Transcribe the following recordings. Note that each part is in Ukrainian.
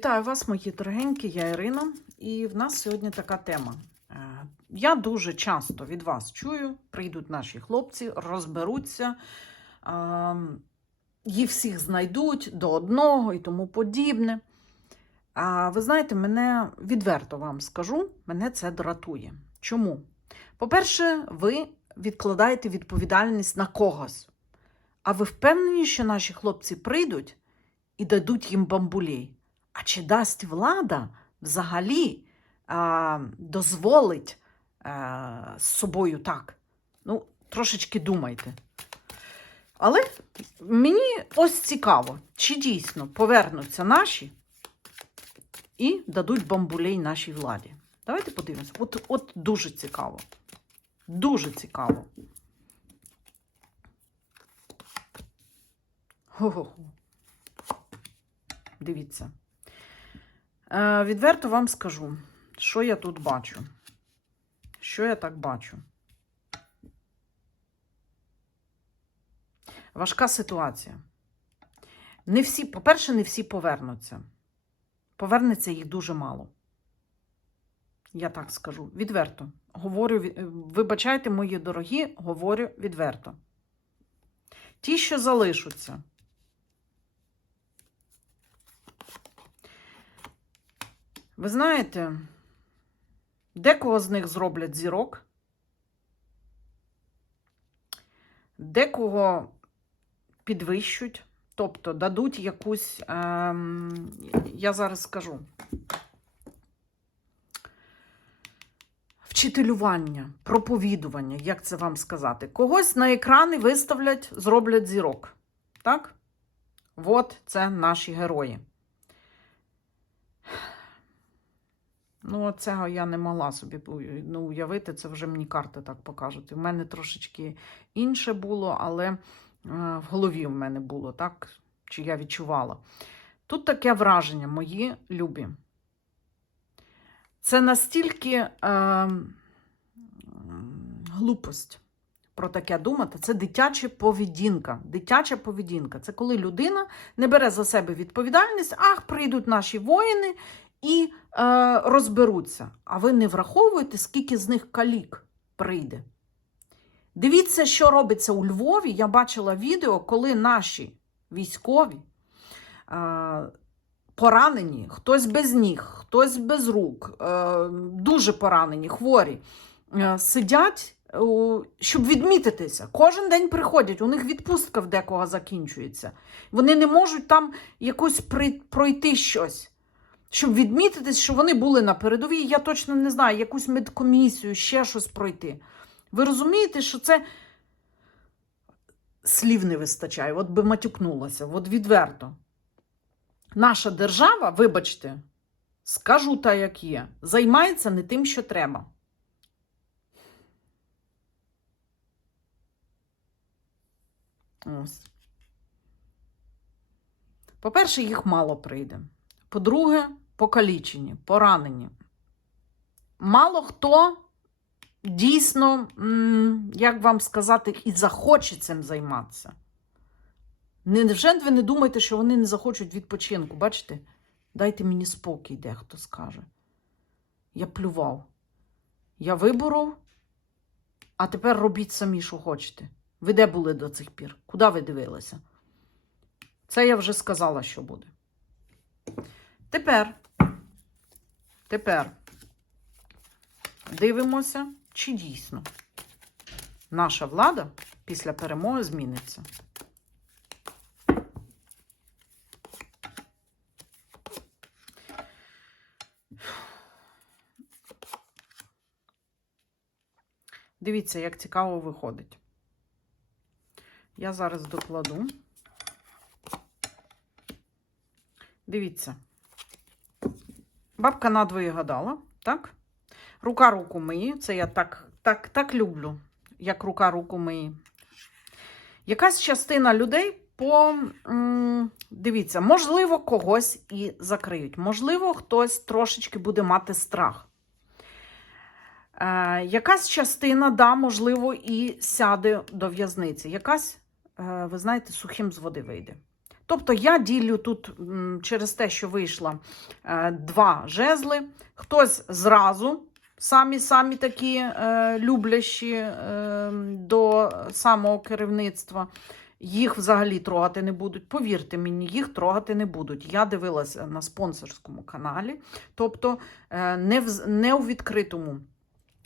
Вітаю вас, мої дорогенькі, я Ірина, і в нас сьогодні така тема. Е, Я дуже часто від вас чую, прийдуть наші хлопці, розберуться, е, їх всіх знайдуть до одного і тому подібне. А ви знаєте, мене відверто вам скажу, мене це дратує. Чому? По-перше, ви відкладаєте відповідальність на когось. А ви впевнені, що наші хлопці прийдуть і дадуть їм бамбулей? А чи дасть влада взагалі а, дозволить а, з собою так? Ну, трошечки думайте. Але мені ось цікаво, чи дійсно повернуться наші і дадуть бамбулей нашій владі. Давайте подивимося. От, от дуже цікаво. Дуже цікаво. Го-го-го. Дивіться. Е, відверто вам скажу, що я тут бачу. Що я так бачу? Важка ситуація. Не всі, по-перше, не всі повернуться. Повернеться їх дуже мало. Я так скажу. Відверто. Говорю, е, вибачайте, мої дорогі, говорю відверто. Ті, що залишаться, Ви знаєте, декого з них зроблять зірок, декого підвищуть, тобто дадуть якусь, ем, я зараз скажу, вчителювання, проповідування, як це вам сказати. Когось на екрани виставлять, зроблять зірок. Так? От це наші герої. Ну, цього я не могла собі ну, уявити, це вже мені карти так покажуть. У мене трошечки інше було, але е, в голові в мене було, так? Чи я відчувала. Тут таке враження, мої любі. Це настільки е, глупость про таке думати. Це дитяча поведінка. Дитяча поведінка. Це коли людина не бере за себе відповідальність, ах, прийдуть наші воїни і е, розберуться. А ви не враховуєте, скільки з них калік прийде. Дивіться, що робиться у Львові. Я бачила відео, коли наші військові е, поранені, хтось без ніг, хтось без рук, е, дуже поранені, хворі, е, сидять, е, щоб відмітитися. Кожен день приходять, у них відпустка в декого закінчується. Вони не можуть там якось пройти щось щоб відмітитись, що вони були на передовій, я точно не знаю, якусь медкомісію, ще щось пройти. Ви розумієте, що це слів не вистачає, от би матюкнулася, от відверто. Наша держава, вибачте, скажу так, як є, займається не тим, що треба. Ось. По-перше, їх мало прийде. По-друге, покалічені, поранені. Мало хто дійсно, як вам сказати, і захоче цим займатися. Невже ви не думаєте, що вони не захочуть відпочинку? Бачите? Дайте мені спокій, дехто скаже. Я плював. Я виборов, а тепер робіть самі, що хочете. Ви де були до цих пір? Куди ви дивилися? Це я вже сказала, що буде. Тепер, тепер дивимося, чи дійсно наша влада після перемоги зміниться. Дивіться, як цікаво виходить. Я зараз докладу. Дивіться. Бабка надвоє гадала, так? Рука руку миє. Це я так, так, так люблю, як рука руку миє. Якась частина людей по. Дивіться, можливо, когось і закриють. Можливо, хтось трошечки буде мати страх. Е, якась частина, да, можливо, і сяде до в'язниці. Якась, е, ви знаєте, сухим з води вийде. Тобто я ділю тут через те, що вийшла е, два жезли, хтось зразу. Самі самі такі е, люблящі е, до самого керівництва. Їх взагалі трогати не будуть. Повірте мені, їх трогати не будуть. Я дивилася на спонсорському каналі, тобто е, не, в, не у відкритому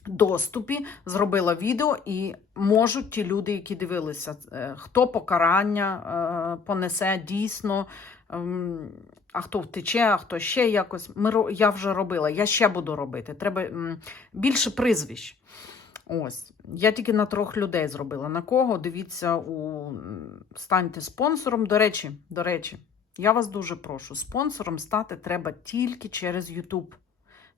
доступі зробила відео, і можуть ті люди, які дивилися, е, хто покарання е, понесе дійсно. ем, А хто втече, а хто ще якось. Ми, я вже робила, я ще буду робити. Треба більше прізвищ. Ось. Я тільки на трьох людей зробила. На кого? Дивіться, у... станьте спонсором. До речі, до речі, я вас дуже прошу. Спонсором стати треба тільки через YouTube.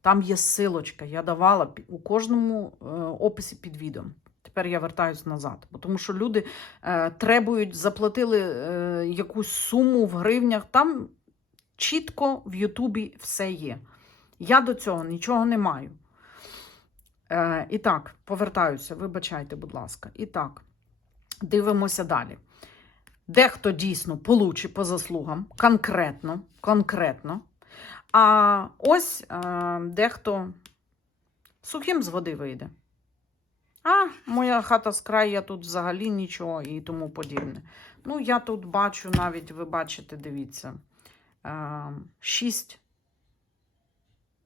Там є силочка. Я давала у кожному е, описі під відео. Тепер я вертаюсь назад. Бо тому що люди е, требують, заплатили е, якусь суму в гривнях. Там чітко в Ютубі все є. Я до цього нічого не маю. Е, і так, повертаюся, вибачайте, будь ласка. І так, дивимося далі. Дехто дійсно получить по заслугам, конкретно, конкретно. А ось е, дехто сухим з води вийде. А, моя хата з краю, я тут взагалі нічого і тому подібне. Ну, я тут бачу навіть, ви бачите, дивіться, е, шість,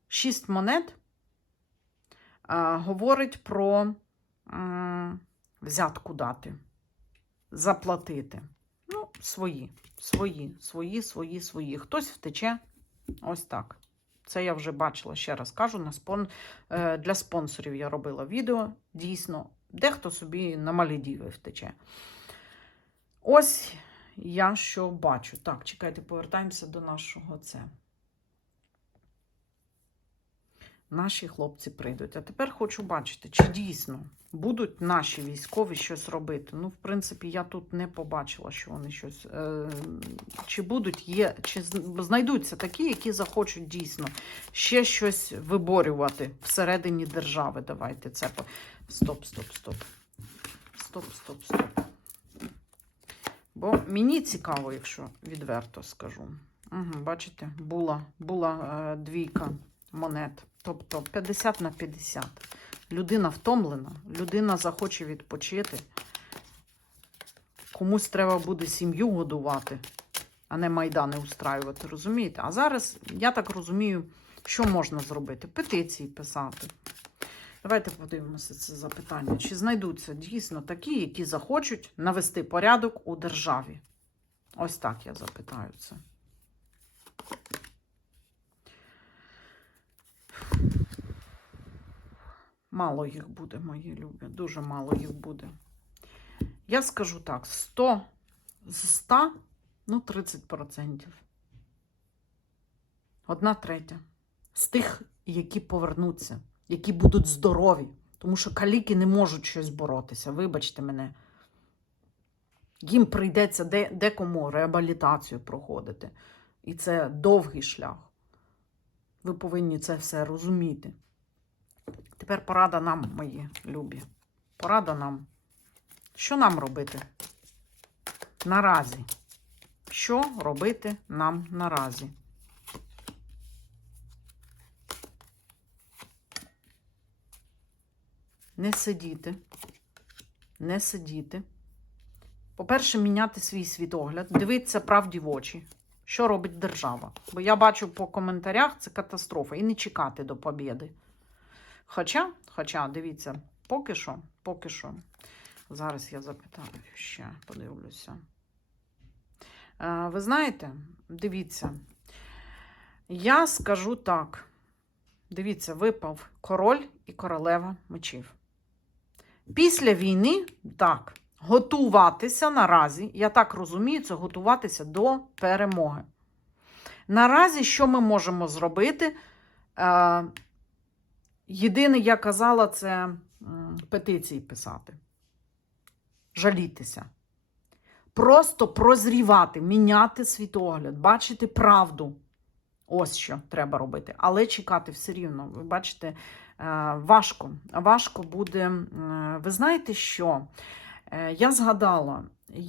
шість монет е, говорить про м, взятку дати, заплатити. Ну, свої, свої, свої, свої, свої. Хтось втече. Ось так. Це я вже бачила, ще раз кажу, на спон... е, для спонсорів я робила відео. Дійсно, дехто собі на Малідіви втече. Ось я що бачу. Так, чекайте, повертаємося до нашого це. Наші хлопці прийдуть. А тепер хочу бачити, чи дійсно будуть наші військові щось робити. Ну, в принципі, я тут не побачила, що вони щось. Е, чи будуть, є, чи знайдуться такі, які захочуть дійсно ще щось виборювати всередині держави. Давайте це. по- Стоп, стоп, стоп. Стоп, стоп, стоп. Бо мені цікаво, якщо відверто скажу. Угу, бачите, була, була е, двійка монет. Тобто 50 на 50. Людина втомлена, людина захоче відпочити. Комусь треба буде сім'ю годувати, а не майдани устраювати, розумієте? А зараз, я так розумію, що можна зробити? Петиції писати. Давайте подивимося це запитання. Чи знайдуться дійсно такі, які захочуть навести порядок у державі? Ось так я запитаю це. Мало їх буде, мої любі. Дуже мало їх буде. Я скажу так: 100 з 100, ну 30%. Одна третя. З тих, які повернуться, які будуть здорові. Тому що каліки не можуть щось боротися. Вибачте мене. Їм прийдеться декому реабілітацію проходити. І це довгий шлях. Ви повинні це все розуміти. Тепер порада нам, мої любі. Порада нам. Що нам робити наразі? Що робити нам наразі? Не сидіти. Не сидіти. По-перше, міняти свій світогляд, дивитися правді в очі. Що робить держава? Бо я бачу по коментарях це катастрофа. І не чекати до побєди. Хоча, хоча, дивіться, поки що, поки що. Зараз я запитаю ще, подивлюся. Е, Ви знаєте, дивіться, я скажу так. Дивіться, випав король і королева мечів. Після війни, так, готуватися наразі, я так розумію, це готуватися до перемоги. Наразі, що ми можемо зробити? Е, Єдине, я казала, це петиції писати, жалітися. Просто прозрівати, міняти світогляд, бачити правду. Ось що треба робити. Але чекати все рівно. Ви бачите, е, важко. Важко буде. Ви знаєте що? Е, Я згадала,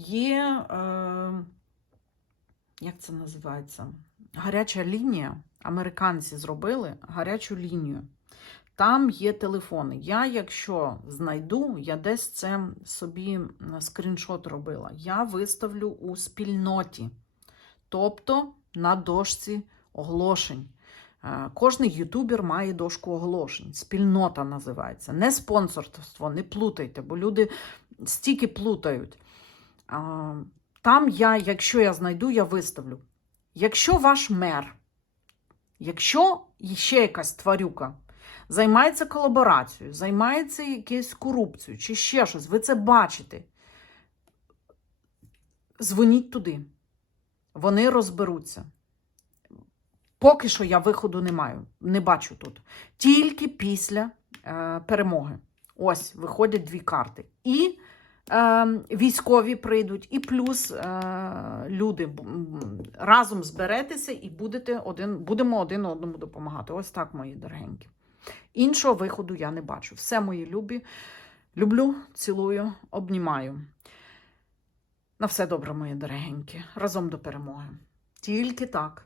є е, як це називається? Гаряча лінія. Американці зробили гарячу лінію. Там є телефони. Я, якщо знайду, я десь це собі скріншот робила. Я виставлю у спільноті, тобто на дошці оголошень. Е, Кожний ютубер має дошку оголошень. Спільнота називається. Не спонсорство, не плутайте, бо люди стільки плутають. Там я, якщо я знайду, я виставлю. Якщо ваш мер, якщо ще якась тварюка займається колаборацією, займається якоюсь корупцією чи ще щось, ви це бачите, дзвоніть туди. Вони розберуться. Поки що я виходу не маю, не бачу тут. Тільки після е, перемоги. Ось виходять дві карти. І е, військові прийдуть, і плюс е, люди разом зберетеся і будете один, будемо один одному допомагати. Ось так, мої дорогенькі. Іншого виходу я не бачу. Все мої любі. Люблю, цілую, обнімаю. На все добре, мої дорогенькі. Разом до перемоги. Тільки так.